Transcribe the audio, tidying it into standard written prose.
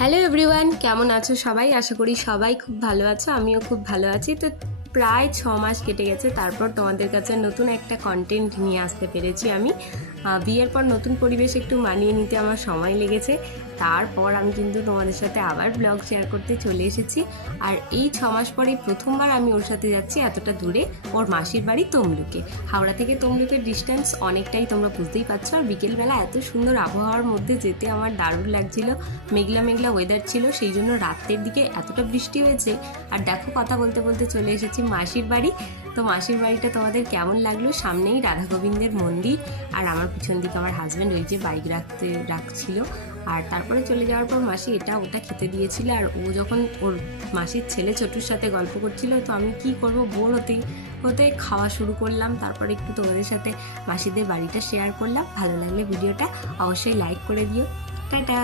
Hello everyone, কেমন আছো সবাই? আশা করি সবাই খুব ভালো আছো, আমিও খুব ভালো আছি। তো প্রায় 6 মাস কেটে গেছে, তারপর তোমাদের কাছে নতুন একটা কন্টেন্ট নিয়ে আসতে পেরেছি আমি। বিয়ের পর নতুন পরিবেশ একটু মানিয়ে নিতে আমার সময় লেগেছে। তারপর আমি কিন্তু তোমাদের সাথে আবার ব্লগ শেয়ার করতে চলে এসেছি। আর এই 6 মাস পরে প্রথমবার আমি ওর সাথে যাচ্ছি এতটা দূরে, ওর মাসির বাড়ি তমলুকে। হাওড়া থেকে তমলুকের ডিস্টেন্স অনেকটাই, তোমরা বুঝতেই পারছো। আর বিকেলবেলা এত সুন্দর আবহাওয়ার মধ্যে যেতে আমার দারুণ লাগছিল। মেঘলা মেঘলা ওয়েদার ছিল, সেই জন্য রাতের দিকে এতটা বৃষ্টি হয়েছে। আর দেখো, কথা বলতে বলতে চলে এসেছি মাসির বাড়ি। তো মাসির বাড়িটা তোমাদের কেমন লাগলো? সামনেই রাধা গোবিন্দের মন্দির, আর আমার পিছন দিকে আমার হাজব্যান্ড ওই যে বাইক রাখছিল। আর তারপরে চলে যাওয়ার পর মাসি এটা ওটা খেতে দিয়েছিল। আর ও যখন ওর মাসির ছেলে ছোটুর সাথে গল্প করছিল, তো আমি কি করব, বোর হতেই হতে খাওয়া শুরু করলাম। তারপরে একটু তোমাদের সাথে মাসিদের বাড়িটা শেয়ার করলাম। ভালো লাগলে ভিডিওটা অবশ্যই লাইক করে দিও। টাটা।